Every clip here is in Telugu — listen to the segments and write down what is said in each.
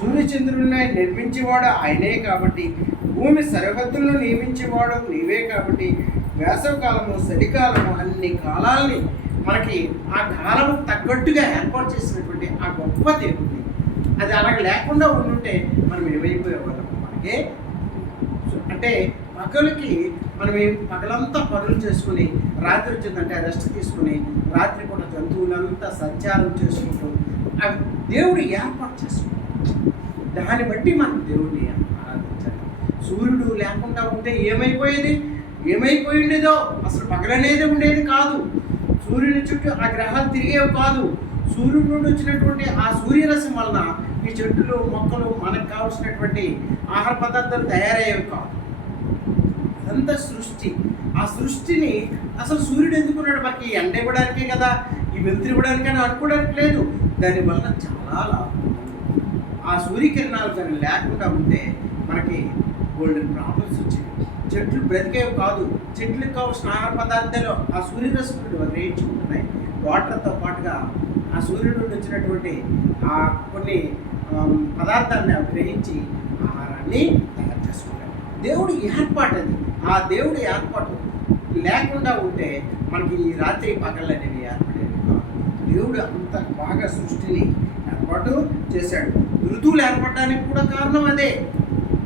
సూర్యచంద్రుడిని నిర్మించేవాడు ఆయనే కాబట్టి భూమి సరిహద్దులను నియమించేవాడు నీవే కాబట్టి వేసవకాలము చలికాలము అన్ని కాలాల్ని మనకి ఆ కాలం తగ్గట్టుగా ఏర్పాటు చేసినటువంటి ఆ గొప్ప దేవుడిని. అది అలాగ లేకుండా ఉండుంటే మనం ఏమైపోయేవాళ్ళం? మనకే అంటే పగలకి మనం ఏం పగలంతా పనులు చేసుకుని రాత్రి వచ్చిందంటే రెస్ట్ తీసుకుని రాత్రి పూట జంతువులంతా సంచారం చేసుకుంటూ అవి దేవుడు ఏర్పాటు చేసుకుంటాం దాన్ని బట్టి మనం దేవుడిని ఆరాధించాలి. సూర్యుడు లేకుండా ఉంటే ఏమైపోయేది? ఏమైపోయి ఉండేదో అసలు పగలనేది ఉండేది కాదు. సూర్యుని చుట్టూ ఆ గ్రహాలు తిరిగేవి కాదు. సూర్యుడి నుండి వచ్చినటువంటి ఆ సూర్యరశ్మి వలన ఈ చెట్టులు మొక్కలు మనకు కావాల్సినటువంటి ఆహార పదార్థాలు తయారయ్యేవి కాదు. అదంతా సృష్టి. ఆ సృష్టిని అసలు సూర్యుడు ఎందుకున్నాడు? మనకి ఎండ ఇవ్వడానికే కదా ఈ వెలుతురు ఇవ్వడానికి అని అనుకోవడానికి లేదు. దానివల్ల చాలా లాభం. ఆ సూర్యకిరణాలు కానీ లేకుండా ఉంటే మనకి గోల్డెన్ ప్రాబ్లమ్స్ వచ్చాయి. చెట్లు బ్రతికేవి కాదు. చెట్లకు కావాల్సిన ఆహార పదార్థాలు ఆ సూర్యరశ్మి గ్రహించుకుంటున్నాయి వాటర్తో పాటుగా ఆ సూర్యుడు నుండి వచ్చినటువంటి ఆ కొన్ని పదార్థాలను పదార్థాన్ని గ్రహించి ఆహారాన్ని తయారు చేసుకుంటాయి దేవుడి ఏర్పాటు అది. ఆ దేవుడి ఏర్పాటు లేకుండా ఉంటే మనకి ఈ రాత్రి పగళ్ళు అనేవి ఏర్పడేవి దేవుడు అంత బాగా సృష్టిని ఏర్పాటు చేశాడు. ఋతువులు ఏర్పడడానికి కూడా కారణం అదే.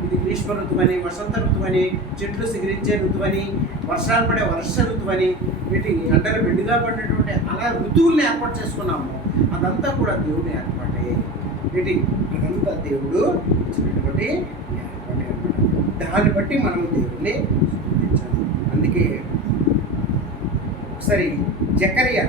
ఇది గ్రీష్మ ఋతువని వసంత ఋతువని చెట్లు సిగిరించే ఋతువని వర్షాలు పడే వర్ష ఋతువని వీటి ఎండలు మెండుగా పడినటువంటి అలా ఋతువుల్ని ఏర్పాటు చేసుకున్నాము. అదంతా కూడా దేవుని ఏర్పాటే. వీటి అదంతా దేవుడు ఇచ్చినటువంటి ఏర్పాటే దాన్ని బట్టి మనం దేవుడిని స్థుతించాలి. అందుకే ఒకసారి జకరియా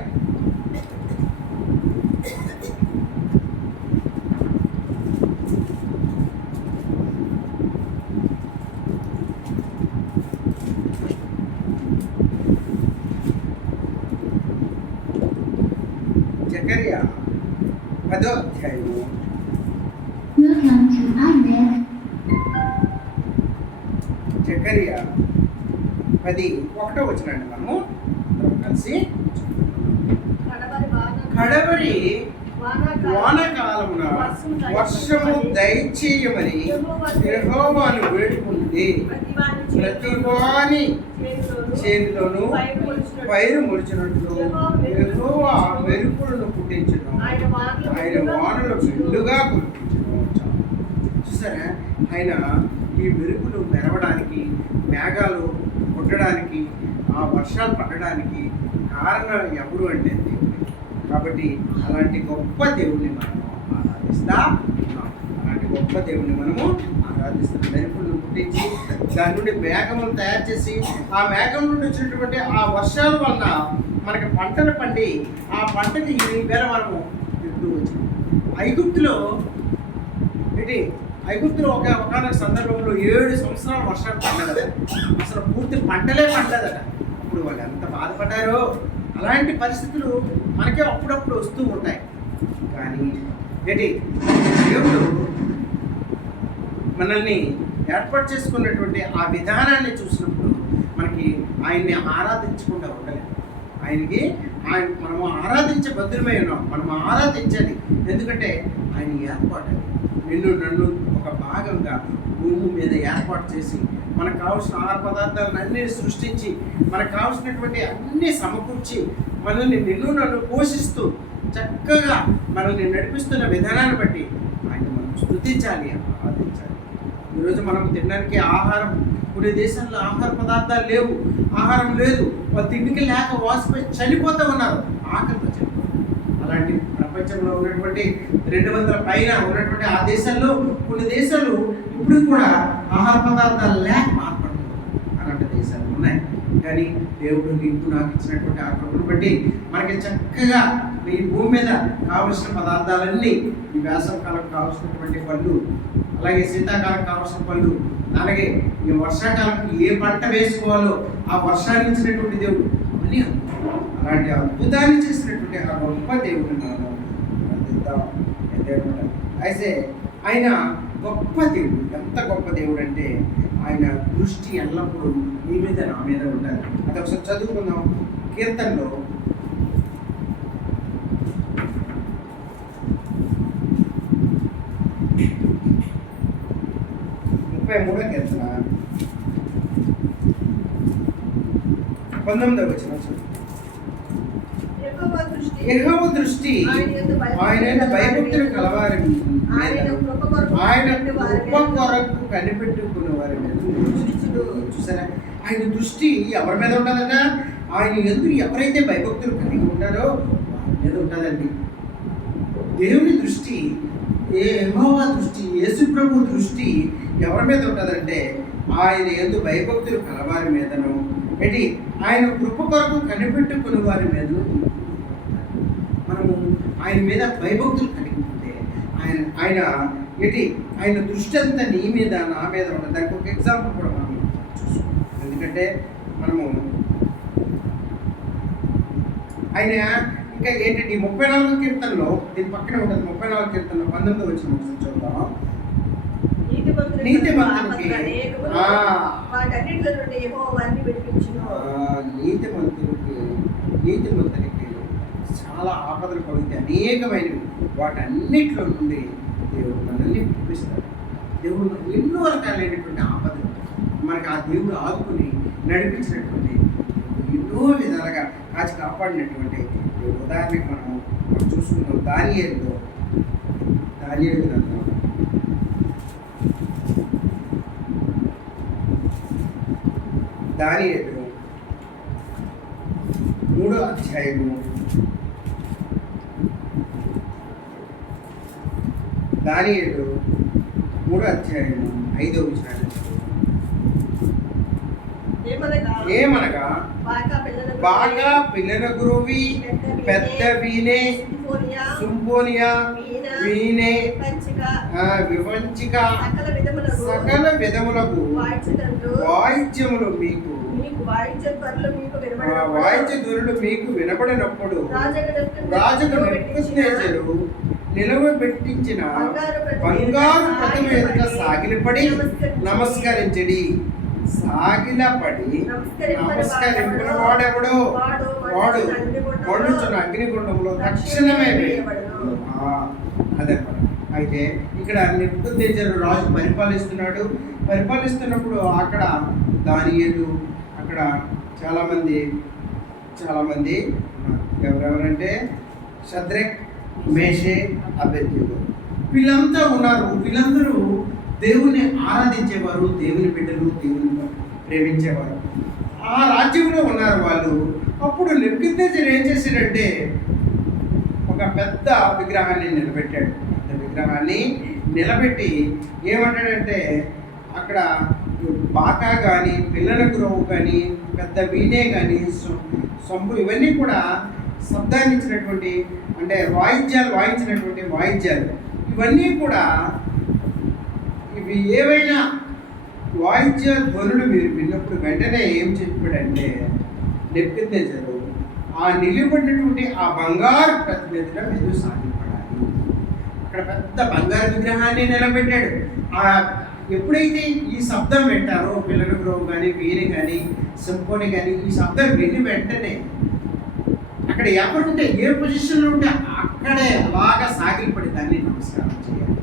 ఉంది. ప్రతి వాని చేతిలోను పైరు ముడిచినట్లు ఎక్కువ మెరుపులను పుట్టించడం ఆయన వానలు మెండుగా కురిపించును. చూసారా? ఆయన ఈ మెరుపులు మెరవడానికి మేఘాలు పుట్టడానికి ఆ వర్షాలు పడడానికి కారణం ఎవరు అంటే దేవుడు. కాబట్టి అలాంటి గొప్ప దేవుడిని మనము ఆరాధిస్తా. అలాంటి గొప్ప దేవుడిని మనము ఆరాధిస్తాం. మెరుపులు పుట్టించి దాని నుండి మేఘములు తయారు చేసి ఆ మేఘం నుండి వచ్చినటువంటి ఆ వర్షాల వలన మనకి పంటలు పండి ఆ పంటని ఈ వేళ మనము తింటూ వచ్చాం. ఐగుప్తులో ఏంటి? ఐగుప్తులో ఒక ఒకనొక సందర్భంలో ఏడు సంవత్సరాలు వర్షాలు పడ్డదట. అసలు పూర్తి పంటలే పండలేదట అప్పుడు వాళ్ళు ఎంత బాధపడ్డారో. అలాంటి పరిస్థితులు మనకే అప్పుడప్పుడు వస్తూ ఉంటాయి. కానీ ఏంటి? దేవుడు మనల్ని ఏర్పాటు చేసుకున్నటువంటి ఆ విధానాన్ని చూసినప్పుడు మనకి ఆయన్ని ఆరాధించకుండా ఉండలేదు ఆయనకి ఆయన మనము ఆరాధించే భద్రమై ఉన్నాం. మనం ఆరాధించాలి ఎందుకంటే ఆయన ఏర్పాటు నిన్ను నన్ను ఒక భాగంగా భూమి మీద ఏర్పాటు చేసి మనకు కావాల్సిన ఆహార పదార్థాలను అన్నీ సృష్టించి మనకు కావాల్సినటువంటి అన్నీ సమకూర్చి మనల్ని నిన్ను నన్ను పోషిస్తూ చక్కగా మనల్ని నడిపిస్తున్న విధానాన్ని బట్టి ఆయన మనం స్థుతించాలి ఈరోజు మనం తినడానికి ఆహారం కొన్ని దేశంలో ఆహార పదార్థాలు లేవు ఆహారం లేదు. వాళ్ళు తిండికి లేక వాసిపోయి చనిపోతూ ఉన్నారు. ఆకలితో చనిపోతారు అలాంటి ప్రపంచంలో ఉన్నటువంటి రెండు వందల పైన ఉన్నటువంటి ఆ దేశాల్లో కొన్ని దేశాలు ఇప్పుడు కూడా ఆహార పదార్థాలు లేక బాధపడుతున్నారు. అలాంటి దేశాలు ఉన్నాయి. కానీ దేవుడు నీకు నాకు ఇచ్చినటువంటి ఆ కృపను బట్టి మనకి చక్కగా ఈ భూమి మీద కావలసిన పదార్థాలన్నీ ఈ వేసవకాలం కావలసినటువంటి పళ్ళు అలాగే శీతాకాలం కావాల్సిన పళ్ళు అలాగే ఈ వర్షాకాలం ఏ పంట వేసుకోవాలో ఆ వర్షాన్ని ఇచ్చినటువంటి దేవుడు. అని అలాంటి అద్భుతాన్ని చేసినటువంటి ఆ గొప్ప దేవుడిని అయితే ఆయన గొప్ప దేవుడు. ఎంత గొప్ప దేవుడు అంటే ఆయన దృష్టి ఎల్లప్పుడూ నీ మీద నా మీద ఉంటారు అది ఒకసారి చదువుకుందాం. కీర్తనలో ముప్పై మూడో కీర్తన. పంతొమ్మిదవ వచ్చిన దృష్టి ఆయన భయభక్తులు కలవారి ఆయన మీద కృప కొరకు మీద కనిపెట్టుకున్న వారి మీద చూసారా? ఆయన దృష్టి ఎవరి మీద ఉంటుందట ఆయన ఎందుకు ఎవరైతే భయభక్తులు కలిగి ఉంటారో వారి మీద ఉంటుందండి దేవుని దృష్టి ఏ యెహోవా దృష్టి యేసు ప్రభు దృష్టి ఎవరి మీద ఉంటుందంటే ఆయన ఎందు భయభక్తులు కలవారి మీదను ఏంటి? ఆయన కృప కొరకు కనిపెట్టుకుని వారి మీదను. మనము ఆయన మీద భయభక్తులు ఆయన ఆయన ఏంటి ఆయన దృష్టి అంతా నీ మీద నా మీద ఉండదు దానికి ఒక ఎగ్జాంపుల్ కూడా మనం చూసుకోవాలి ఎందుకంటే మనము ఆయన ఇంకా ఏంటంటే ఈ ముప్పై నాలుగు కీర్తనలో దీని పక్కనే ఉంటుంది ముప్పై నాలుగు కీర్తనలో పంతొమ్మిది వచ్చిన ఒకసారి చూద్దాం ఆపదలు అనేకములు. ఆ. వాటన్నిటిలో చాలా ఆపదలు కలిగితే అనేకమైనవి. వాటన్నిటిలో నుండి దేవుడు మనల్ని విడిపిస్తాడు. దేవుడు ఎన్నో రకాలైనటువంటి ఆపదలు. మనకు ఆ దేవుడు ఆదుకుని నడిపించినటువంటి ఎన్నో విధాలుగా కాచి కాపాడినటువంటి ఉదాహరణకి మనం చూసుకున్నాం దానియేలులో దానియేలు గ్రంథం. దానియేలు మూడో అధ్యాయము దానియేలు మూడో అధ్యాయము ఐదో విషయాలు ఏమనగా? బాగా పిల్లల గురువి. పెద్ద వీణే. సింఫోనియా, సుంపోనియా వీణ, వివంచిక. సకల విధములకు వాయిద్యములు మీకు. వాయించే పనులు మీకు వాయిద్య ధ్వనులు మీకు వినబడినప్పుడు రాజుకు పెట్టించిన బంగారు ప్రతిమ ఎదుట సాగిలపడి నమస్కరించడి. సాగిలపడి నమస్కరింపని నమస్కరింపిన వాడెవడో, వాడు వాడు మండుచున్న మండుచున్న అగ్నిగుండంలో తక్షణమే అదన్నమాట అయితే ఇక్కడ నిప్పుదేజరు రాజు పరిపాలిస్తున్నాడు. పరిపాలిస్తున్నప్పుడు అక్కడ దానియేలు అక్కడ చాలామంది చాలామంది ఎవరెవరంటే షద్రెక్ మేషే అభ్యర్థులు. వీళ్ళంతా ఉన్నారు. వీళ్ళందరూ దేవుని ఆరాధించేవారు దేవుని బిడ్డలు దేవుని ప్రేమించేవారు. ఆ రాజ్యంలో ఉన్నారు వాళ్ళు. అప్పుడు నెప్కిద్దేజర్ ఏం చేశాడంటే ఒక పెద్ద విగ్రహాన్ని నిలబెట్టాడు. పెద్ద విగ్రహాన్ని నిలబెట్టి ఏమంటాడంటే అక్కడ బాకా కానీ పిల్లల గురువు కానీ పెద్ద వీణే కానీ సొంబు ఇవన్నీ కూడా శబ్దాన్నిచ్చినటువంటి అంటే వాయిద్యాలు వాయించినటువంటి వాయిద్యాలు. ఇవన్నీ కూడా ఇవి ఏవైనా వాయిద్య ధ్వనులు మీరు విన్నప్పుడు వెంటనే ఏం చెప్పాడంటే నెప్పెత్తేశారు ఆ నిలబడినటువంటి ఆ బంగారు ప్రతినిధిగా మీరు సాధింపడాలి అక్కడ పెద్ద బంగారు విగ్రహాన్ని నిలబెట్టాడు. ఆ ఎప్పుడైతే ఈ శబ్దం పెట్టారో పిల్లల గ్రోవ్ కానీ వీరి కానీ సింపోని కానీ ఈ శబ్దం వెళ్ళి వెంటనే అక్కడ ఎవరుంటే ఏ పొజిషన్లో ఉంటే అక్కడే అలాగా సాగిపడి దాన్ని నమస్కారం చేయాలి.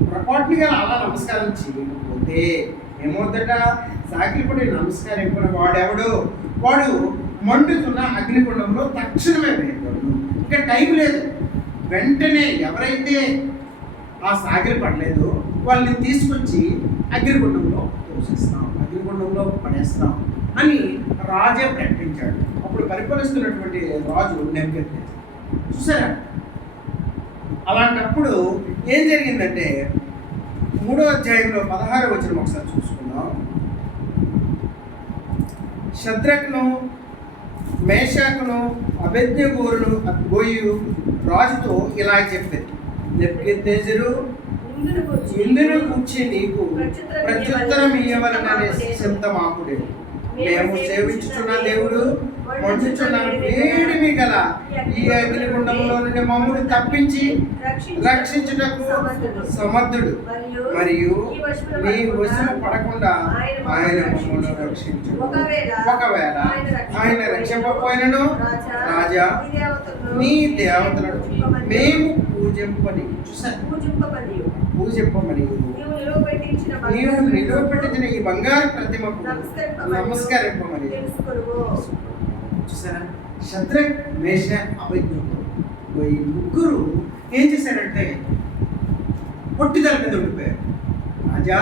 పొరపాటుగా అలా నమస్కారం చేయకపోతే ఏమవుతుందట నమస్కారం నమస్కరించిన వాడెవడు? వాడు మండుతున్న అగ్నిగుండంలో తక్షణమే వేయకూడదు ఇంకా టైం లేదు. వెంటనే ఎవరైతే ఆ సాగిలి పడలేదో వాళ్ళని తీసుకొచ్చి అగ్నిగుండంలో తోసిస్తాం అగ్నిగుండంలో పడేస్తాం అని రాజే ప్రకటించాడు. అప్పుడు పరిపాలిస్తున్నటువంటి రాజు నెమ్మది చూసారా? అలాంటప్పుడు ఏం జరిగిందంటే మూడో అధ్యాయంలో పదహారు వచ్చిన ఒకసారి చూసుకుందాం. శద్రక్ను మేషాకును అభెజ్ఞగోరును గోయు రాజుతో ఇలా చెప్పారు. నెప్కెత్తేజరు ఇందును కూర్చి నీకు ప్రత్యుత్తరం ఇవ్వవలననే సిద్ధమాకుడే మేము సేవించుచున్న దేవుడు వేడిమి గల ఈ అగ్నిగుండంలో నుండి మమ్మల్ని తప్పించి రక్షించుటకు సమర్థుడు. మరియు నీ వశము పడకుండా ఆయన మమ్మల్ని రక్షించు ఒకవేళ ఆయన రక్షింపకపోయినను రాజా నీ దేవతలను మేము పూజింపని పూజింపబడి పూజ చెప్పమని. నీవు బంగారు నిలవపెట్టిన ఈ బంగారు ప్రతిమకు నమస్కరింపమని నమస్కరింపమని. తెలుసుకొనుము. చూసారా? శత్రక్ మేష అభిజ్ఞుడు ఈ ముగ్గురు ఏం చేశారంటే పొట్టిదల మీద ఉండిపోయారు. రాజా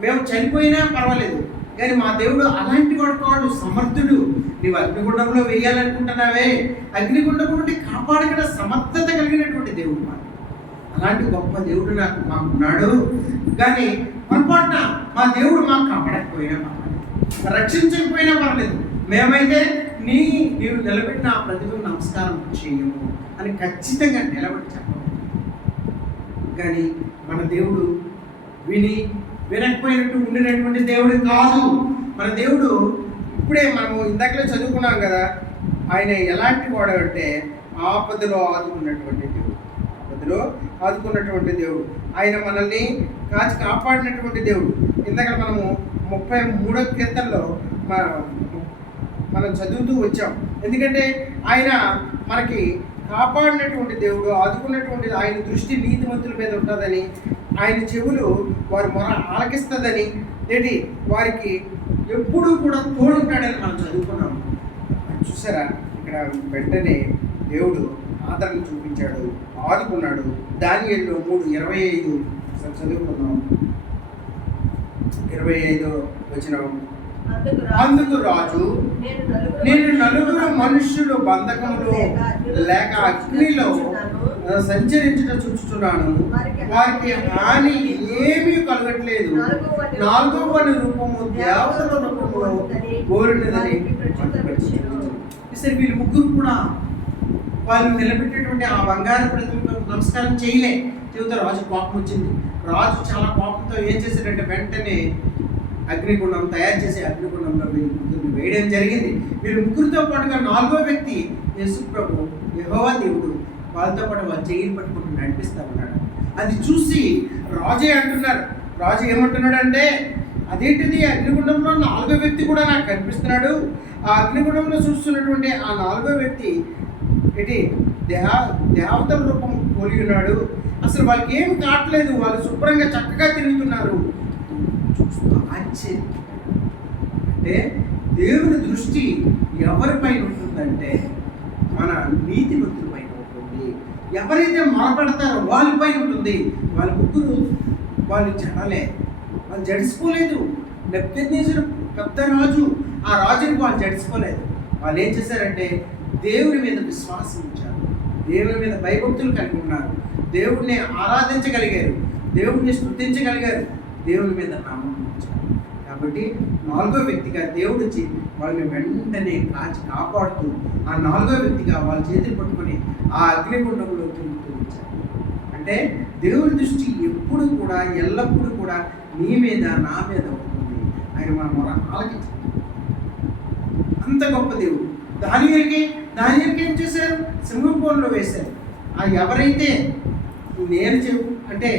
మేము చనిపోయినా పర్వాలేదు కానీ మా దేవుడు అలాంటి వాడు కాడు సమర్థుడు. నీవు అగ్నిగుండంలో వేయాలనుకుంటున్నావే. అగ్నిగుండం నుండి కాపాడగల సమర్థత కలిగినటువంటి దేవుడు మాకు. అలాంటి గొప్ప దేవుడు నాకు మాకున్నాడు కానీ పొరపాటున మా దేవుడు మాకు కాపాడకపోయినా పర్వాలేదు. రక్షించకపోయినా పర్లేదు మేమైతే నీ నీవు నిలబెట్టిన ఆ ప్రతిభకు నమస్కారం చేయము అని ఖచ్చితంగా నిలబడి చెప్పము కానీ మన దేవుడు విని వినకపోయినట్టు ఉండినటువంటి దేవుడు కాదు. మన దేవుడు ఇప్పుడే మనము ఇందాకలే చదువుకున్నాం కదా ఆయన ఎలాంటి వాడు అంటే ఆపదలో ఆదుకున్నటువంటి దేవుడు. ఆపదలో ఆదుకున్నటువంటి దేవుడు. ఆయన మనల్ని కాచి కాపాడినటువంటి దేవుడు. ఇందాక మనము ముప్పై మూడో కీర్తనలో మనం చదువుతూ వచ్చాం. ఎందుకంటే ఆయన మనకి కాపాడినటువంటి దేవుడు ఆదుకున్నటువంటి ఆయన దృష్టి నీతిమంతుల మీద ఉంటుందని ఆయన చెవులు వారి మొర ఆలకిస్తుందని ఏంటి వారికి ఎప్పుడూ కూడా తోడుంటాడని మనం చదువుకున్నాం. చూసారా? ఇక్కడ వెంటనే దేవుడు ఆదరణ చూపించాడు ఆదుకున్నాడు. దానిలో మూడు ఇరవై ఐదు. చదువుకున్నాం ఇరవై ఐదు వచ్చిన అందుకు రాజు నేను నలుగురు మనుష్యులు బంధకములు లేక అగ్నిలో సంచరించుట చూస్తున్నాను వారికి హాని ఏమీ కలగట్లేదు. నాలుగో పని రూపము దేవతల రూపంలో కోరినదని వీళ్ళు ముగ్గురు కూడా వారు నిలబెట్టేటువంటి ఆ బంగారు ప్రతిమకు నమస్కారం చేయలే. చెబుతా రాజు కోపం వచ్చింది. రాజు చాలా కోపంతో ఏం చేశాడంటే వెంటనే అగ్నిగుండం తయారు చేసే అగ్నిగుండంలో మీరు ముగ్గురిని వేయడం జరిగింది. మీరు ముగ్గురితో పాటుగా నాలుగో వ్యక్తి యేసు ప్రభు యెహోవా దేవుడు వాళ్ళతో పాటు వాళ్ళ చెయ్యిని పట్టుకుంటూ నడిపిస్తా ఉన్నాడు. అది చూసి రాజే అంటున్నారు రాజు ఏమంటున్నాడు అంటే అదేంటిది అగ్నిగుండంలో నాలుగో వ్యక్తి కూడా నాకు కనిపిస్తున్నాడు. ఆ అగ్నిగుండంలో చూస్తున్నటువంటి ఆ నాలుగో వ్యక్తి ఏంటి? దేవ దేవతల రూపం పోలి ఉన్నాడు. అసలు వాళ్ళకి ఏం కావట్లేదు. వాళ్ళు శుభ్రంగా చక్కగా తిరుగుతున్నారు. ఆశ్చర్యం అంటే దేవుని దృష్టి ఎవరిపైన ఉంటుందంటే మన నీతిమంతుల పైన ఉంటుంది. ఎవరైతే మొరపెడతారో వాళ్ళపైన ఉంటుంది. వాళ్ళ ముగ్గురు వాళ్ళు జడలే వాళ్ళు జడిసిపోలేదు. నెప్పెద్నేశ్వరు పెద్ద రాజు. ఆ రాజుని వాళ్ళు జడిసిపోలేదు. వాళ్ళు ఏం చేశారంటే దేవుని మీద విశ్వాసం ఉంచారు. దేవుని మీద భయభక్తులు కలిగి ఉన్నారు. దేవుడిని ఆరాధించగలిగారు. దేవుడిని స్థుతించగలిగారు. దేవుని మీద నామం ఉంచారు. కాబట్టి నాలుగో వ్యక్తిగా దేవుడు వచ్చి వాళ్ళని వెంటనే కాచి కాపాడుతూ ఆ నాలుగో వ్యక్తిగా వాళ్ళ చేతులు పట్టుకొని ఆ అగ్నిగుండంలో తిరుగుతూ వచ్చారు. అంటే దేవుని దృష్టి ఎప్పుడు కూడా ఎల్లప్పుడూ కూడా నీ మీద నా మీద ఉంటుంది. ఆయన మన మొర ఆలకించారు అంత గొప్ప దేవుడు. దానియలకి దానియలకి ఏం చేశారు? సింహంపూర్లో వేశారు. ఆ ఎవరైతే నేను చెప్పు అంటే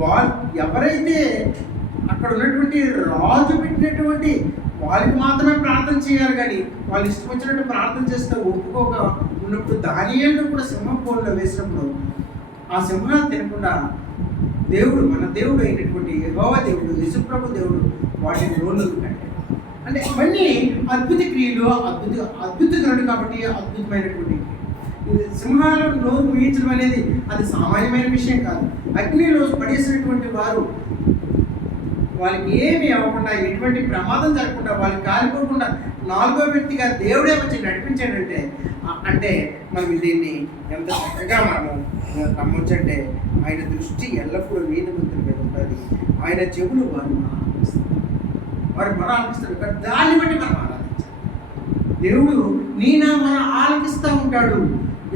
వాళ్ళు ఎవరైతే అక్కడ ఉన్నటువంటి రాజు పెట్టినటువంటి వాళ్ళకి మాత్రమే ప్రార్థన చేయాలి కానీ వాళ్ళు ఇష్టం వచ్చినట్టు ప్రార్థన చేస్తే ఒప్పుకోక ఉన్నప్పుడు దానియేళ్ళు కూడా సింహంపూర్లో వేసినప్పుడు ఆ సింహాన్ని తినకుండా దేవుడు మన దేవుడు అయినటువంటి యెహోవా దేవుడు యశుప్రభు దేవుడు వాటిని రోడ్లు కట్టాడు అంటే ఇవన్నీ అద్భుత క్రియలు అద్భుత అద్భుతకరుడు కాబట్టి అద్భుతమైనటువంటి. ఇది సింహాలు నోరు ముయించడం అనేది అది సామాన్యమైన విషయం కాదు. అగ్నిలో పడేసినటువంటి వారు వాళ్ళకి ఏమి అవ్వకుండా ఎటువంటి ప్రమాదం జరగకుండా వాళ్ళకి కాలిపోకుండా నాలుగో వ్యక్తిగా దేవుడే వచ్చి నడిపించాడంటే అంటే మనం దీన్ని ఎంత చక్కగా మనం నమ్మొచ్చంటే ఆయన దృష్టి ఎల్లప్పుడూ నీతిమంతుల మీద ఉంటుంది. ఆయన చెవులు వారు ఆలకిస్తారు. వారు ఆలకిస్తాడు కానీ దాన్ని బట్టి మనం ఆరాధించాలి దేవుడు నీ నా మన ఆలకిస్తూ ఉంటాడు.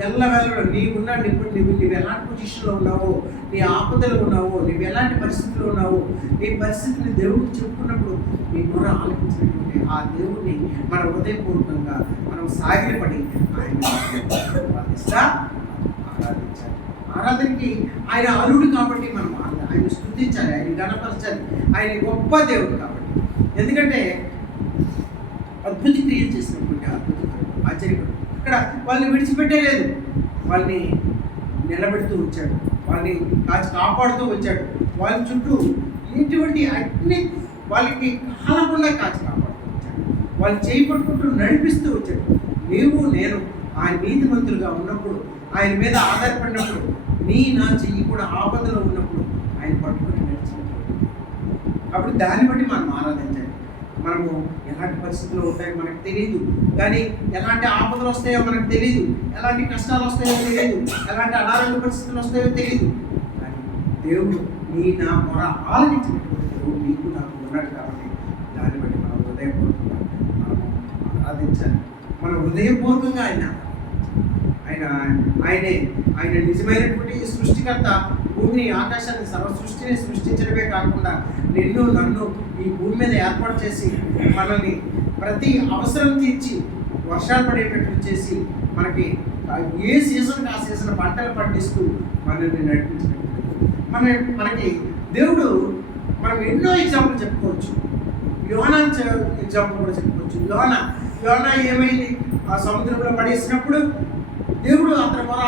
ఎల్లవేళలో నీవున్న ఇప్పుడు నువ్వు నువ్వు ఎలాంటి పొజిషన్లో ఉన్నావో నీ ఆపదలు ఉన్నావో నువ్వు ఎలాంటి పరిస్థితుల్లో ఉన్నావో నీ పరిస్థితిని దేవుడికి చెప్పుకున్నప్పుడు నీ మొర ఆలకించినటువంటి ఆ దేవుడిని మన హృదయపూర్వకంగా మనం సాగిలపడి ఆయన ఆరాధిస్తా ఆరాధించాలి. ఆరాధనకి ఆయన అరుడు కాబట్టి మనం ఆయన స్థుతించాలి ఆయన గణపరచాలి ఆయన గొప్ప దేవుడు కాబట్టి. ఎందుకంటే అద్భుత క్రియలు చేసినటువంటి అద్భుతకరుడు ఆశ్చర్యకరుడు ఇక్కడ వాళ్ళని విడిచిపెట్టలేదు. వాళ్ళని నిలబెడుతూ వచ్చాడు. వాళ్ళని కాచి కాపాడుతూ వచ్చాడు. వాళ్ళ చుట్టూ ఎటువంటి అగ్ని వాళ్ళకి కాలకుండా కాచి కాపాడుతూ వచ్చాడు. వాళ్ళు చేయి నడిపిస్తూ వచ్చాడు. నీవు నేను ఆ నీతిమంతులుగా ఉన్నప్పుడు ఆయన మీద ఆధారపడినప్పుడు నీ నా చెయ్యి కూడా ఆపదలో ఉన్నప్పుడు ఆయన పట్టుకుని నడిచినట్టు అప్పుడు దాన్ని బట్టి మనం ఆరాధించాలి. మనము ఎలాంటి పరిస్థితులు ఉంటాయో మనకు తెలియదు కానీ ఎలాంటి ఆపదలు వస్తాయో మనకు తెలియదు ఎలాంటి కష్టాలు వస్తాయో తెలియదు ఎలాంటి అనారోగ్య పరిస్థితులు వస్తాయో తెలియదు కానీ దేవుడు నీ నా మొర ఆలోచించినటువంటి దేవుడు నీకు నాకు ఉన్నాడు కాబట్టి దాన్ని బట్టి మనం హృదయపూర్వకంగా మనము ఆరాధించాలి. మన హృదయపూర్వకంగా ఆయన ఆయన ఆయనే ఆయన నిజమైనటువంటి సృష్టికర్త భూమిని ఆకాశాన్ని సర్వ సృష్టిని సృష్టించడమే కాకుండా నిన్ను నన్ను ఈ భూమి మీద ఏర్పాటు చేసి మనల్ని ప్రతి అవసరం తీర్చి వర్షాలు పడేటట్లు చేసి మనకి ఏ సీజన్కి ఆ సీజన్ పంటలు పండిస్తూ మనల్ని నడిపించినట్టు. మన మనకి దేవుడు మనం ఎన్నో ఎగ్జాంపుల్ చెప్పుకోవచ్చు. యోనా ఎగ్జాంపుల్ కూడా చెప్పుకోవచ్చు. యోనా యోనా ఏమైంది? ఆ సముద్రంలో పడేసినప్పుడు దేవుడు అతని మొర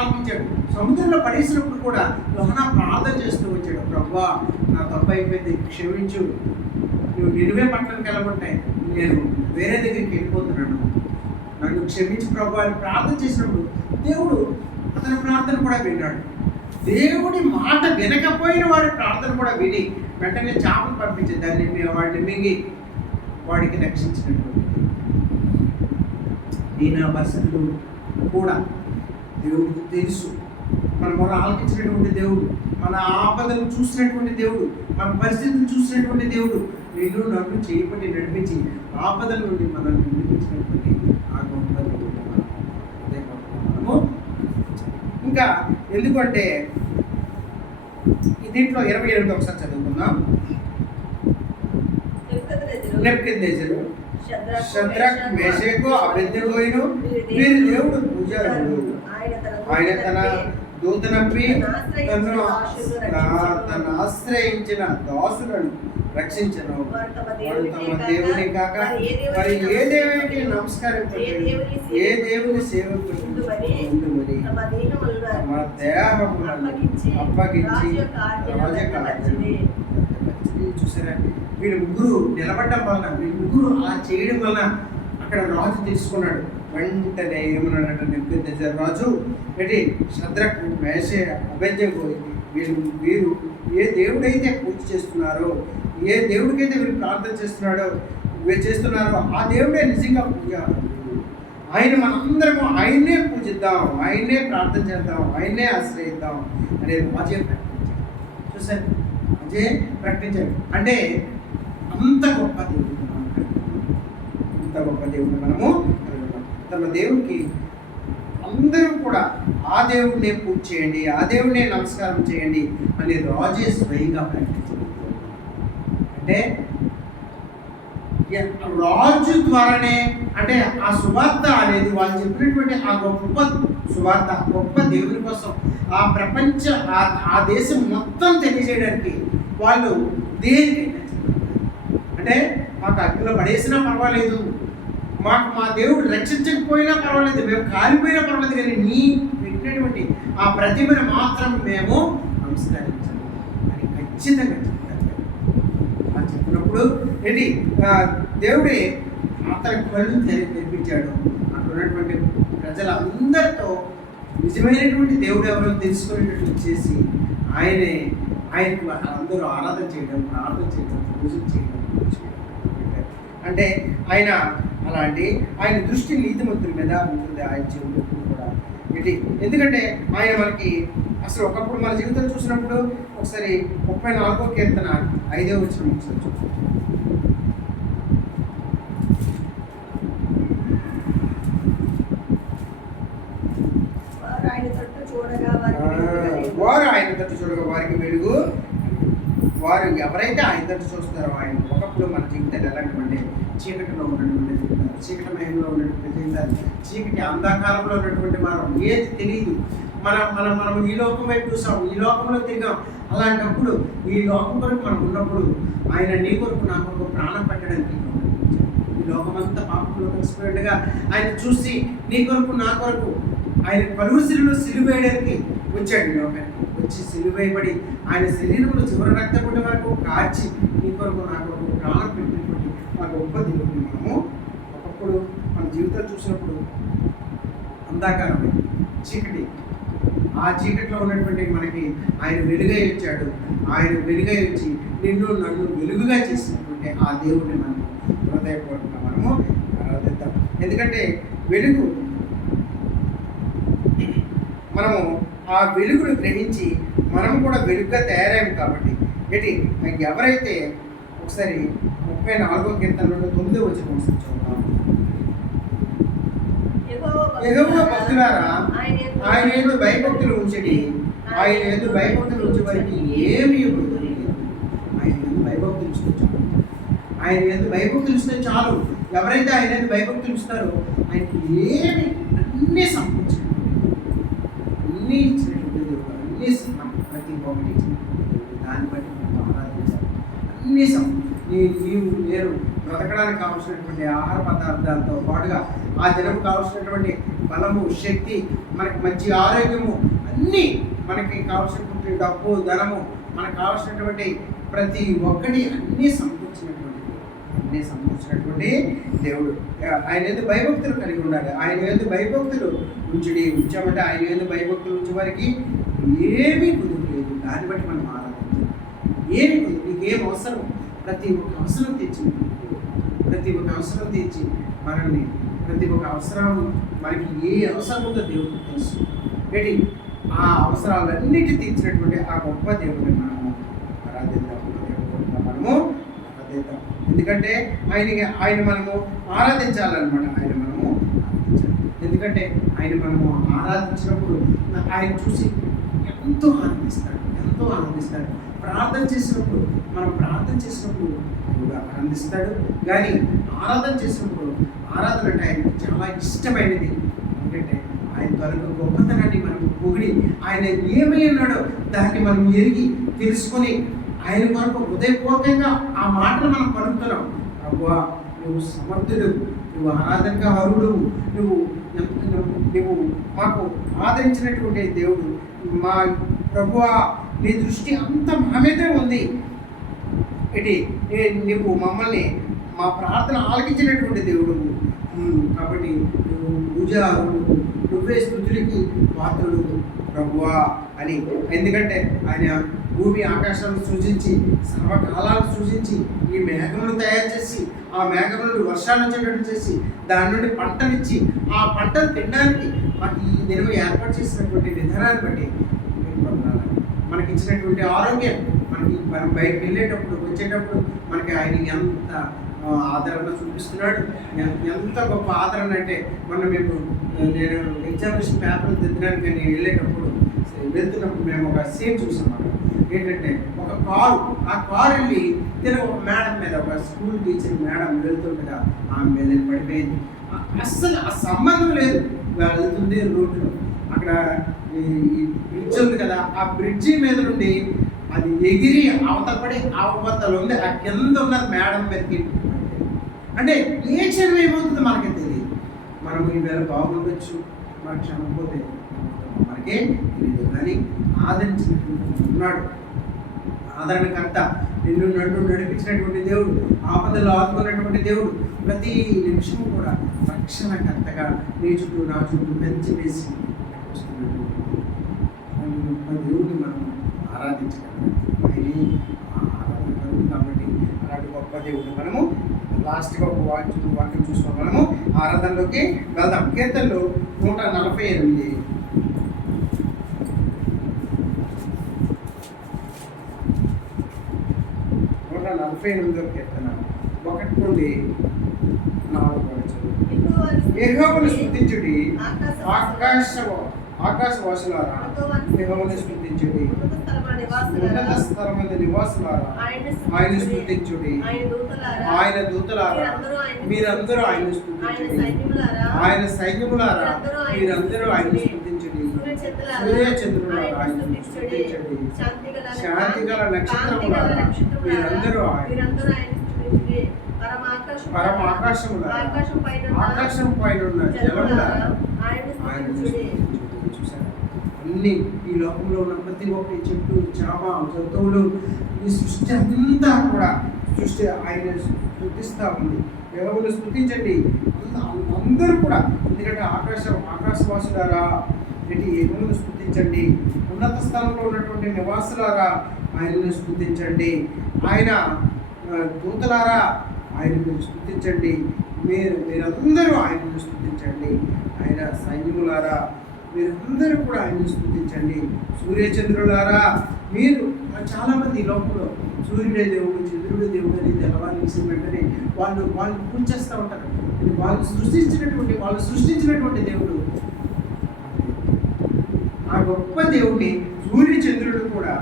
సముద్రంలో పడేసినప్పుడు కూడా యోహన ప్రార్థన చేస్తూ వచ్చాడు. ప్రభా నా తప్పు అయిపోయింది క్షమించు. నువ్వు నిలువే పట్టణానికి వెళ్ళమంటే నేను వేరే దగ్గరికి వెళ్ళిపోతున్నాను. నన్ను క్షమించి ప్రభా అని ప్రార్థన చేసినప్పుడు దేవుడు అతని ప్రార్థన కూడా విన్నాడు. దేవుడి మాట వినకపోయిన వాడి ప్రార్థన కూడా విని వెంటనే చేపలు పంపించే దాన్ని వాడిని మింగి వాడికి రక్షించినటువంటి ఈయన బస్సులు పరిస్థితులు కూడా దేవుడికి తెలుసు. మన మొర ఆలకించినటువంటి దేవుడు మన ఆపదలు చూసినటువంటి దేవుడు మన పరిస్థితులు చూసినటువంటి దేవుడు నిన్ను నన్ను చేయబట్టి నడిపించి ఆపదల నుండి మనల్ని విడిపించినటువంటి ఆ గొప్ప మనము. ఇంకా ఎందుకంటే దీంట్లో ఇరవై ఎనిమిది ఒకసారి చదువుకుందాం. శద్రక్ మేషకు వీరి దేవుడు పూజారుడు ఆయన తన ఆయన తన తను ఆశ్రయించిన దాసులను రక్షించను. వారు తమ దేవుని కాక మరి ఏ దేవునికి నమస్కరింపలేదు ఏ దేవుని సేవకుడు? తమ దేహములను అప్పగించి అప్పగించి రాజు యొక్క ఆజ్ఞలను రాజకార్యం నెరవేర్చిరి. చూసారా వీళ్ళు ముగ్గురు నిలబడడం వలన వీళ్ళు ముగ్గురు అలా చేయడం వలన అక్కడ రాజు తీసుకున్నాడు. వెంటనే ఏమన్నాడంటే నెప్పుకొద్దు రాజు ఏంటి శద్రకు మేషే అభ్యంజకు వీళ్ళు వీరు ఏ దేవుడైతే పూజ చేస్తున్నారో ఏ దేవుడికైతే వీరు ప్రార్థన చేస్తున్నాడో వీళ్ళు చేస్తున్నారో ఆ దేవుడే నిజంగా పూజ ఆయన మనందరము ఆయన్నే పూజిద్దాం ఆయన్నే ప్రార్థన చేద్దాం ఆయన్నే ఆశ్రయిద్దాం అనేది అజయ్ ప్రకటించాడు. చూసారు? అజయ్ ప్రకటించాడు. అంటే అంత గొప్ప దేవుడు అంత గొప్ప దేవుడు మనము. తమ దేవుడికి అందరూ కూడా ఆ దేవుడినే పూజ చేయండి ఆ దేవుడినే నమస్కారం చేయండి అని రాజే స్వయంగా ప్రకటించాడు. అంటే రాజు ద్వారానే అంటే ఆ సువార్త అనేది వాళ్ళు చెప్పినటువంటి ఆ గొప్ప సువార్త గొప్ప దేవుని కోసం ఆ ప్రపంచ ఆ- ఆ దేశం మొత్తం తెలియజేయడానికి వాళ్ళు దేనికైనా అంటే మాకు అగ్నిలో పడేసినా పర్వాలేదు. మాకు మా దేవుడు రక్షించకపోయినా పర్వాలేదు మేము కాలిపోయినా పర్వాలేదు కానీ నీ పెట్టినటువంటి ఆ ప్రతిభను మాత్రం మేము నమస్కరించాలి అని ఖచ్చితంగా చెప్తారు. ఆ చెప్పినప్పుడు ఏంటి? దేవుడే అతని కళ్ళు తెరిపించాడు. అక్కడ ఉన్నటువంటి ప్రజలందరితో నిజమైనటువంటి దేవుడు ఎవరో తెలుసుకునేటట్లు చేసి ఆయనే ఆయనకు అందరూ ఆరాధన చేయడం ప్రార్థన చేయడం పూజ చేయడం. అంటే ఆయన అలాంటి ఆయన దృష్టి నీతిమంతుల మీద ఉంటుంది ఆయన జీవితం కూడా. ఏంటి? ఎందుకంటే ఆయన మనకి అసలు ఒకప్పుడు మన జీవితం చూసినప్పుడు ఒకసారి ముప్పై నాలుగో కీర్తన ఐదో వచ్చిన ఒకసారి చూద్దాం. వారు ఆయన తట్టు చూడగా వారికి వెలుగు వారు ఆయన తట్టు చూడగా వారికి వెలుగు వారు ఎవరైతే ఆయన తట్టు చూస్తారో ఆయన ఒకప్పుడు మన జీవితాలు ఎలాంటివంటే చీకటిలో జీవితాలు చీకటమయంలో ఉన్నటువంటి జీవితాలు చీకటి అంధకారంలో ఉన్నటువంటి మనం ఏది తెలియదు మన మనం మనం ఈ లోకం వైపు చూసాం ఈ లోకంలో తిరిగాం. అలాంటప్పుడు ఈ లోకం కొరకు మనం ఉన్నప్పుడు ఆయన నీ కొరకు నా కొరకు ప్రాణం పెట్టడానికి ఈ లోకమంతా పాపంలో కలిసిపోయినట్టుగా ఆయన చూసి నీ కొరకు నా కొరకు ఆయన కలువసిరిలో సిలువేయడానికి వచ్చాడు ఈ లోకానికి. వచ్చి సిలువేయబడి ఆయన శరీరంలో చివరి రక్తపుటి వరకు కాచి నీ కొరకు నా కొరకు ప్రాణం పెట్టినటువంటి ఆ గొప్ప మన జీవితాలు చూసినప్పుడు అంధాకారమే చీకటి. ఆ చీకటిలో ఉన్నటువంటి మనకి ఆయన వెలుగై వచ్చాడు. ఆయన వెలుగై వచ్చి నిన్ను నన్ను వెలుగుగా చేసినటువంటి ఆ దేవుడిని మనం హృదయపూర్వకంగా మనము ఆరాధిద్దాం ఎందుకంటే వెలుగు మనము ఆ వెలుగును గ్రహించి మనం కూడా వెలుగుగా తయారాము కాబట్టి. ఏంటి? ఎవరైతే ఒకసారి ముప్పై నాలుగో కీర్తనలో తొమ్మిదో వచ్చిన చూద్దాం యెహోవా భక్తులారా ఆయన ఏదో భయభక్తులు ఉంచడి ఆయన ఏదో భయభక్తులు ఉంచే వారికి ఏమి ఇవ్వదు ఆయన ఏదో భయభక్తులు చాలు ఆయన ఏదో భయభక్తులు ఇస్తే చాలు. ఎవరైతే ఆయన ఏదో భయభక్తులు ఇస్తారో ఆయనకి ఏమి అన్నీ సమకూర్చినటువంటి అన్నీ ఇచ్చినటువంటి అన్నీ ప్రతి ఒక్కటి దాన్ని బట్టి ఆరాధించాలి అన్నీ నీవు నేను బ్రతకడానికి కావాల్సినటువంటి ఆహార పదార్థాలతో పాటుగా ఆ దినం కావాల్సినటువంటి బలము శక్తి మనకి మంచి ఆరోగ్యము అన్నీ మనకి కావాల్సినటువంటి డబ్బు ధనము మనకు కావాల్సినటువంటి ప్రతి ఒక్కటి అన్నీ సమకూర్చినటువంటి అన్నీ సమకూర్చినటువంటి దేవుడు. ఆయన ఎందుకు భయభక్తులు కలిగి ఉండాలి. ఆయన ఎందుకు భయభక్తులు ఉంచుడి ఉంచామంటే ఆయన ఎందుకు భయభక్తులు ఉంచే వారికి ఏమీ కుదురలేదు. దాన్ని బట్టి మనం ఆరాధించాలి. ఏమి కుదురు నీకు ఏం అవసరం? ప్రతి ఒక్క అవసరం తెచ్చింది ప్రతి ఒక్క అవసరం తీర్చి మనల్ని ప్రతి ఒక్క అవసరం మనకి ఏ అవసరం ఉందో దేవుడికి తెలుసు. ఏంటి? ఆ అవసరాలన్నిటి తీర్చినటువంటి ఆ గొప్ప దేవుడిని మనము ఆరాధిద్దాం. మనము ఆరాధిద్దాం. ఎందుకంటే ఆయనకి ఆయన మనము ఆరాధించాలన్నమాట. ఆయన మనము ఎందుకంటే ఆయన మనము ఆరాధించినప్పుడు ఆయన చూసి ఎంతో ఆనందిస్తాడు. ఎంతో ఆనందిస్తాడు. ప్రార్థన చేసినప్పుడు మనం ప్రార్థన చేసినప్పుడు ఆనందిస్తాడు. కానీ ఆరాధన చేసినప్పుడు ఆరాధన అంటే ఆయనకు చాలా ఇష్టమైనది. ఎందుకంటే ఆయన తనకు గొప్పతనాన్ని మనం పొగిడి ఆయన ఏమై ఉన్నాడో దాన్ని మనం ఎరిగి తెలుసుకొని ఆయన కొరకు హృదయపూర్వకంగా ఆ మాటను మనం పలుకుతున్నాం. అవ్వా నువ్వు సమర్థుడు. నువ్వు ఆరాధనగా అరుడు నువ్వు నువ్వు మాకు ఆదరించినటువంటి దేవుడు. మా ప్రభువా నీ దృష్టి అంత మా మీదే ఉంది. ఏంటి? నువ్వు మమ్మల్ని మా ప్రార్థన ఆలకించినటువంటి దేవుడు. కాబట్టి నువ్వు పూజ నువ్వే స్థుతులకి పాత్రుడు ప్రభువా అని. ఎందుకంటే ఆయన భూమి ఆకాశాలను సృజించి సర్వకాలాలను సృజించి ఈ మేఘములను తయారు చేసి ఆ మేఘములను వర్షాలు వచ్చేటట్టు చేసి దాని నుండి పంటనిచ్చి ఆ పంటను తినడానికి మాకు ఈ దినం ఏర్పాటు చేసినటువంటి విధానాన్ని బట్టి మనకి ఇచ్చినటువంటి ఆరోగ్యం మనకి మనం బయటకు వెళ్ళేటప్పుడు వచ్చేటప్పుడు మనకి ఆయన ఎంత ఆదరణ చూపిస్తున్నాడు. ఎంత గొప్ప ఆదరణ అంటే మొన్న మేము నేను ఎగ్జామినేషన్ పేపర్ దిద్దడానికి నేను వెళ్ళేటప్పుడు వెళ్తున్నప్పుడు మేము ఒక సీన్ చూసాం ఏంటంటే ఒక కారు ఆ కారు వెళ్ళి తిన ఒక మేడం మీద ఒక స్కూల్ టీచర్ మేడం వెళ్తుండగా ఆమె మీద పడిపోయింది. అస్సలు ఆ సంబంధం లేదు. వెళ్తుంది రోడ్లో అక్కడ ఈ బ్రిడ్జ్ ఉంది కదా ఆ బ్రిడ్జి మీద నుండి అది ఎగిరి అవతల పడి అవతల ఉంది. ఆ కింద ఉన్నది మేడం మీదకి అంటే ఏ క్షణం ఏమవుతుందో మనకి తెలియదు. మనం ఈవేళ బాగుండొచ్చు మన క్షణం పోతే మనకే తెలియదు. కానీ ఆదరించినటువంటి ఉన్నాడు. ఆదరణకర్త నిన్ను నన్ను నడిపించినటువంటి దేవుడు ఆపదలో ఆదుకున్నటువంటి దేవుడు ప్రతి నిమిషం కూడా రక్షణకర్తగా నీ చుట్టూ నా చుట్టూ పెంచి వేసి గొప్ప దేవుడిని మనం ఆరాధించగలం. ఆయనే ఆరాధన కాబట్టి అలాంటి గొప్ప దేవుడిని మనము లాస్ట్గా ఒక వాక్యం వాక్యం చూసుకొని మనము. ఆరాధనలోకి వెళ్దాం. కీర్తనలు నూట నలభై ఎనిమిది. నూట నలభై ఎనిమిదో కీర్తన. ఒకటి నుండి నాలుగు వరకు. స్థుతించుడి. ఆకాశ ఆకాశవాసులారా యెహోవాను స్థుతించుడి ఉన్నత నివాసులారా ఆయన స్థుతించుడి ఆయన దూతలారా మీరందరూ ఆయన స్థుతించుడి ఆయన సైన్యములారా మీరందరూ ఆయన స్థుతించుడి సూర్యచంద్రులారా ఆయన స్థుతించండి శాంతి గల నక్షత్రములారా మీరందరూ ఆయన పరమ ఆకాశములారా ఆకాశం పైన ఉన్న జలములారా ఆయన ఆయన అన్ని ఈ లోకంలో ఉన్న ప్రతి ఒక్కటి చెట్టు చేప జంతువులు ఈ సృష్టి అంతా కూడా సృష్టి ఆయన స్థుతిస్తూ ఉంది. ఎవరు స్థుతించండి. అందరూ కూడా ఎందుకంటే ఆకాశం ఆకాశవాసులారా ఇటు ఏమను స్థుతించండి. ఉన్నత స్థలంలో ఉన్నటువంటి నివాసులారా ఆయనను స్థుతించండి. ఆయన దూతలారా ఆయనను స్థుతించండి. మీరు మీరందరూ ఆయనను స్థుతించండి. ఆయన సైన్యములారా మీరందరూ కూడా ఆయన్ని స్థుతించండి. సూర్యచంద్రులారా మీరు చాలా మంది ఈ లోకంలో సూర్యుడే దేవుడు చంద్రుడే దేవుడు అని తెల్లవారు వెంటనే వాళ్ళు వాళ్ళు పూజ చేస్తూ ఉంటారు. వాళ్ళు సృష్టించినటువంటి వాళ్ళు సృష్టించినటువంటి దేవుడు. ఆ గొప్ప దేవుడిని సూర్య చంద్రుడు కూడా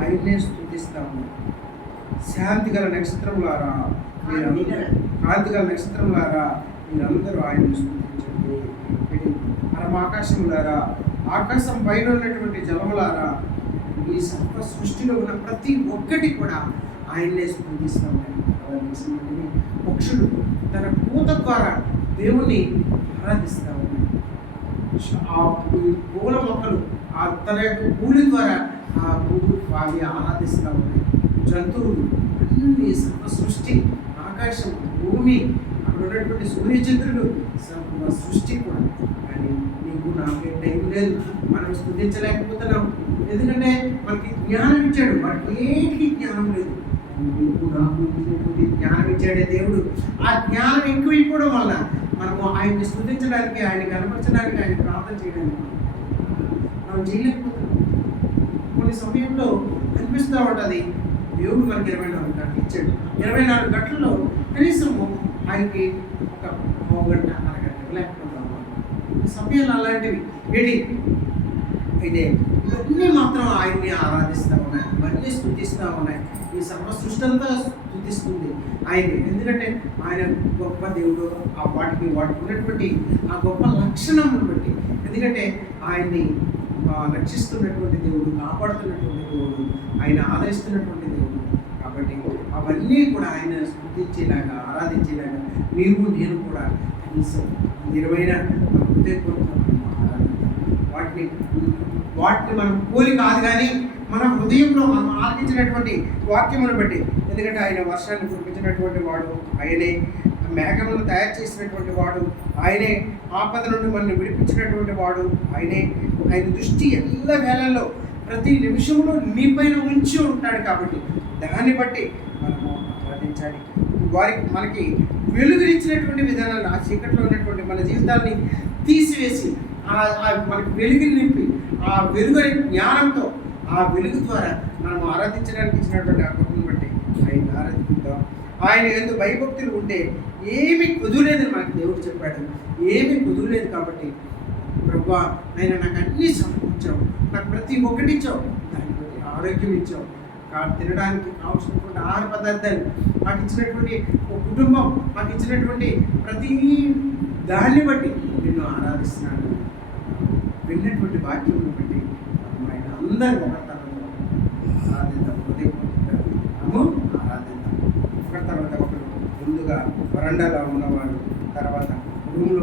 ఆయన్నే స్థుతిస్తా ఉన్నారు శాంతి గల నక్షత్రములారా మీరందరూ కాంతి గల నక్షత్రములారా మీరందరూ ఆయన్ని స్థుతించండి. పరమాకాశములారా ఆకాశం పైన ఉన్నటువంటి జలములారా ఈ సర్వ సృష్టిలో ఉన్న ప్రతి ఒక్కటి కూడా ఆయన్నే స్పందిస్తామని పక్షులు తన పూత ద్వారా దేవుణ్ణి ఆరాధిస్తా ఉన్నాయి ఆ పూల మొక్కలు ఆ తన యొక్క పూలి ద్వారా ఆ పువ్వు అవి ఆరాధిస్తూ ఉన్నాయి జంతువులు అన్ని సర్వ సృష్టి ఆకాశం భూమి అక్కడ ఉన్నటువంటి సూర్యచంద్రులు సర్వ సృష్టి కూడా. కానీ నీకు నాకే టైం లేదు. మనం స్థుతించలేకపోతున్నాం. ఎందుకంటే మనకి జ్ఞానం ఇచ్చాడు. వాటికి ఏంటి జ్ఞానం లేదు. నీకు నాకు ఇచ్చినటువంటి జ్ఞానం ఇచ్చాడే దేవుడు. ఆ జ్ఞానం ఎక్కువైపోవడం వల్ల మనము ఆయన్ని స్థుతించడానికి ఆయన కనపరచడానికి ఆయన ప్రార్థన చేయడానికి మనం చేయలేకపోతున్నాం. కొన్ని సమయంలో అనిపిస్తూ ఉంటుంది దేవుడు మనకి ఇరవై నాలుగు గంటలు ఇచ్చాడు. ఇరవై నాలుగు గంటల్లో కనీసము ఆయనకి ఒక పావు గంట అరగంట లేకపోతాం సమయాలు అలాంటివి ఏంటి? అయితే ఇవన్నీ మాత్రం ఆయన్ని ఆరాధిస్తూ ఉన్నాయి. ఇవన్నీ స్థుతిస్తూ ఉన్నాయి. ఈ సర్వ సృష్టి అంతా స్థుతిస్తుంది ఆయన. ఎందుకంటే ఆయన గొప్ప దేవుడు ఆ వాటికి వాటికి ఉన్నటువంటి ఆ గొప్ప లక్షణమును బట్టి. ఎందుకంటే ఆయన్ని రక్షిస్తున్నటువంటి దేవుడు కాపాడుతున్నటువంటి దేవుడు ఆయన ఆదరిస్తున్నటువంటి దేవుడు. కాబట్టి అవన్నీ కూడా ఆయన స్థుతించేలాగా ఆరాధించేలాగా మేము నేను కూడా కనీసం వాటిని వాటిని మనం కూలి కాదు కానీ మన హృదయంలో మనం ఆలకించినటువంటి వాక్యమును బట్టి ఎందుకంటే ఆయన వర్షాన్ని కురిపించినటువంటి వాడు ఆయనే మేఘములను తయారు చేసినటువంటి వాడు ఆయనే ఆపద నుండి మనల్ని విడిపించినటువంటి వాడు ఆయనే. ఆయన దృష్టి ఎల్ల వేళల్లో ప్రతి నిమిషంలో నీ పైన ఉంచి ఉంటాడు కాబట్టి దాన్ని బట్టి మనము ఆరాధించాలి. వారికి మనకి వెలుగునిచ్చినటువంటి విధానాలు ఆ చీకట్లో ఉన్నటువంటి మన జీవితాన్ని తీసివేసి ఆ మనకి వెలుగుని నింపి ఆ వెలుగు అనే జ్ఞానంతో ఆ వెలుగు ద్వారా మనం ఆరాధించడానికి ఇచ్చినటువంటి ఆ కృపను బట్టి ఆయన ఆరాధిద్దాం. ఆయన ఎందుకు భయభక్తులు ఉంటే ఏమీ కుదులేదని మనకు దేవుడు చెప్పాడు. ఏమీ కుదులేదు కాబట్టి ప్రభా ఆయన నాకు అన్ని సమకూర్చావు నాకు ప్రతి ఒక్కటి ఇచ్చావు. దాన్ని ఆరోగ్యం ఇచ్చావు. తినడానికి కావలసినటువంటి ఆహార పదార్థాలు మాకు ఇచ్చినటువంటి ఒక కుటుంబం మాకు ఇచ్చినటువంటి ప్రతి దాన్ని బట్టి నిన్ను ఆరాధిస్తున్నాను విన్నటువంటి వాక్యం బట్టి ఆయన అందరి ఒకరితనం ఆరాధిద్దాం. హృదయపూర్వకంగా ఆరాధిద్దాం. ఒకరి తర్వాత ఒకరు ముందుగా వరండాలో ఉన్నవారు తర్వాత రూమ్లో